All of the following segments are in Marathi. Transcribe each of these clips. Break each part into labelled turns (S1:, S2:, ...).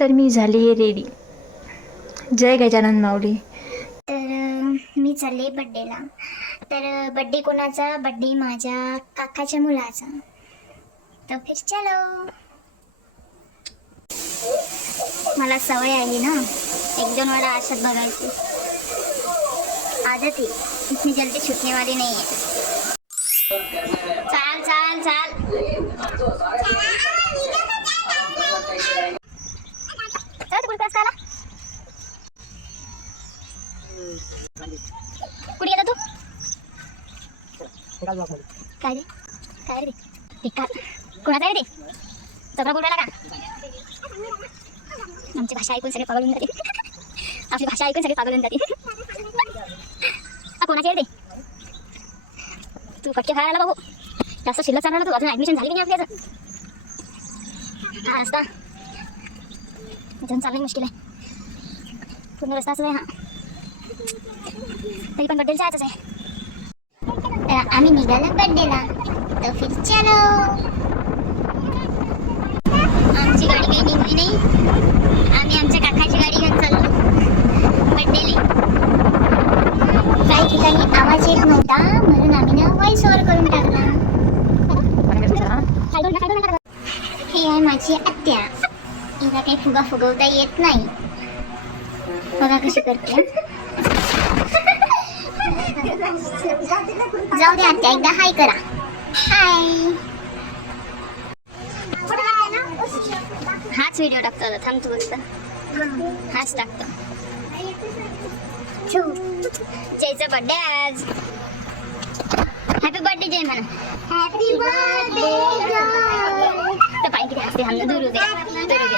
S1: तर मी झाली रेडी जय गजानन माऊली.
S2: तर मी चालले बड्डेला तर बड्डे कोणाचा? बड्डे माझ्या काकाच्या मुलाचा. तर फिर चलो. मला सवय आहे ना. एक दोन वेळा आशात बघायची आदत आहे. मी जल्दी सुटणेवाली नाही आहे कुठे गेला तू? काय रे? काय रे ते? का कोणाचा आहे रे सगळं बोलायला का? आमची भाषा ऐकून सगळे पागळून जाते आपली भाषा ऐकून सगळे पागळून जाते कोणाची आहे रे तू? फटके खायला बघू जास्त शिल्लक चालणार तू? अजून ऍडमिशन झाली नाही आपली अजून? हा रस्ता. अजून चालणं मुश्किल आहे. पूर्ण रस्ता असं आहे हा. तरी पण बड्डेला जायचंच आहे. तर आम्ही निघालो बड्डेला. तर फिर चलो. आमची गाडी काही निघली नाही. आम्ही आमच्या काकाची गाडी घेऊन चाललो. बड्डेली. काही ठिकाणी आवाज येत नव्हता. म्हणून आम्ही ना व्हॉइस ओव्हर करून टाकला. हे आहे माझी आत्या. हिला काही फुगा फुगवता येत नाही. बघा कशी करते. जाऊ दे आत्या एकदा हाय करा. हाय. हाच व्हिडिओ टाकतो आता थांब तू फक्त. हाच टाकतो. जयचा बर्थडे आज. हॅपी बर्थडे जय म्हणा. हॅपी बर्थडे तर किती असते हमने दूर दे दूर दे.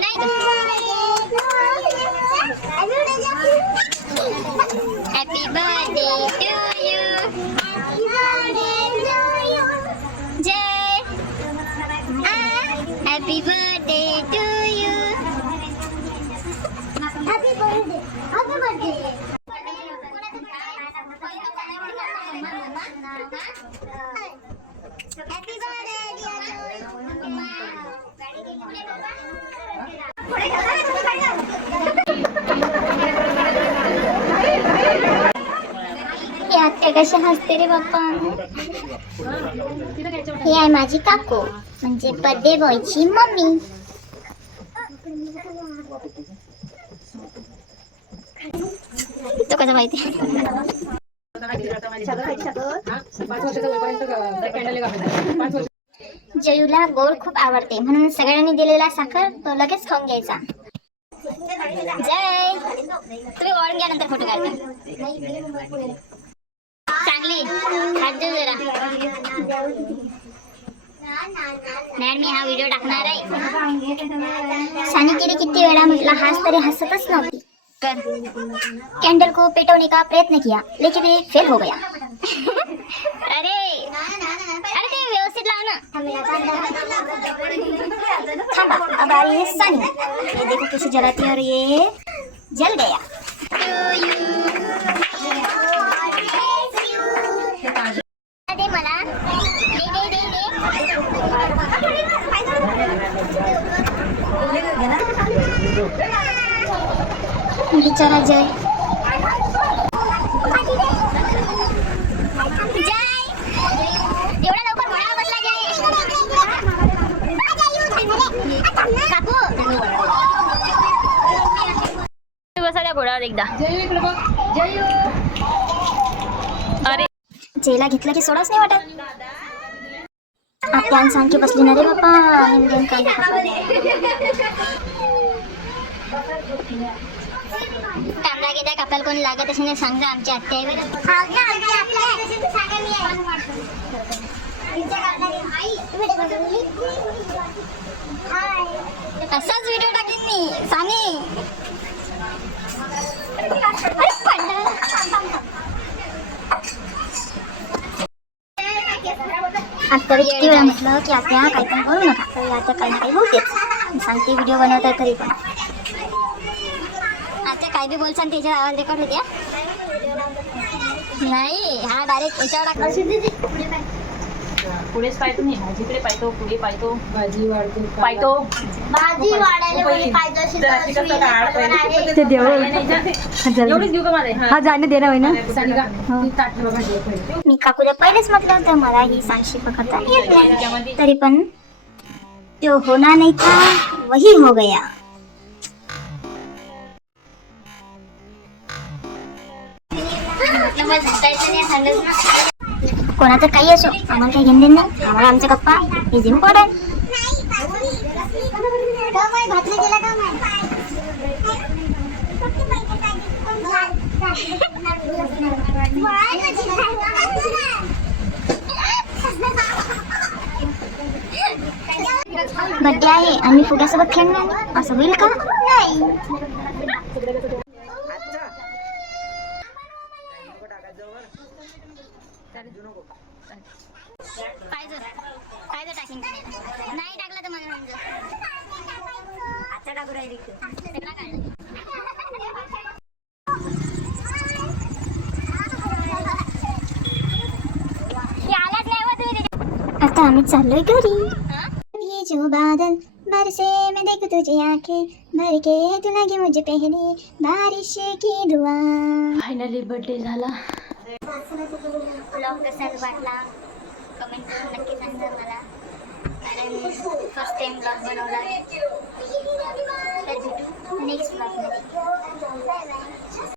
S2: नाही आत्या कशा हसते रे बाप्पा हे आहे माझी काकू म्हणजे बर्थडे बॉयची मम्मी तो कसा माहिती जयूला गोड खूप आवडते. म्हणून सगळ्यांनी दिलेला साखर तो लगेच खाऊन घ्यायचा. जय! तुम्ही ओळून घ्या नंतर फोटो काढता. चांगली. हात देऊ जरा. मॅडम मी हा व्हिडिओ टाकणार आहे. सानिकीने किती वेळा म्हटलं हास तरी हसतच नव्हती. कर. कैंडल को पेटवने का प्रयत्न किया लेकिन ये फेल हो गया. अरे. अरे ते व्यवस्थित लाव ना. थांबा. अब आ रही है सनी. ये देखो कैसे जलाती है और ये. जल गया. दे मला. दे दे दे दे. बिचारा जय एवढा लवकर वळा बसला जय काकू
S1: घोड्यावर एकदा. अरे.
S2: जेला घेतलं की सोडाच नाही वाटत. आत्यान सांग की बसली ना रे बाप्पा कांदा घेता कापायला कोणी लागत असेल सांगा आमच्या आत्या. असाच व्हिडिओ टाकेन मी साने अरे पडला. आता किती वेळा म्हटलं की आत्या काही पण बोलू नका. तरी आत्या काही ना काही बोलतेच. सांगते व्हिडिओ बनवत आहे तरी पण. आत्या काय बी बोलसान त्याच्यावर आवाज रेकॉर्ड होत्या नाही हा डायरेक्ट याच्यावर टाकला
S3: पुढेच पाहतो मी भाजीकडे पाहतो पुढे पाहतो.
S4: भाजी वाढते
S3: पाहतो.
S2: भाजी वाढायला म्हणजे पाहिजे. असेल तर
S4: जराशी कसं काढ पहिले.
S1: ते देव
S3: एवढीच देऊ का मला
S1: हा. जाणे दे ना होय ना
S4: सानिका, ती ताट ठेवा भाजी पहिले.
S2: मी काकूला पहिलेच म्हटलं होतं मला ही सांगशी पकडता येत. नाही तरी पण जो होना नहीं था वही हो गया. कोणाचं काही असो आम्हाला काही घेऊन नाही. आम्हाला आमचा गप्पा इज इम्पॉर्टंट बड्डे आहे आम्ही फुग्यासोबत खेळणार? असं होईल का? नाही पाहिजे पाहिजे टाकीन नाही टाकलं तर मला म्हणजे आता टाकू राहिली सगळं काढलं आता आम्ही चाललोय घरी. ये जो बादल बरसे मैं देखूं तुझे आंखें भर के तू लगी मुझे पहले बारिश की दुआ।
S1: फायनली बर्थडे झाला.
S2: ब्लॉग कसा वाटला कमेंट करून नक्की सांगा मला. फर्स्ट टाइम ब्लॉग बनवला तर भेटू नेक्स्ट ब्लॉगमध्ये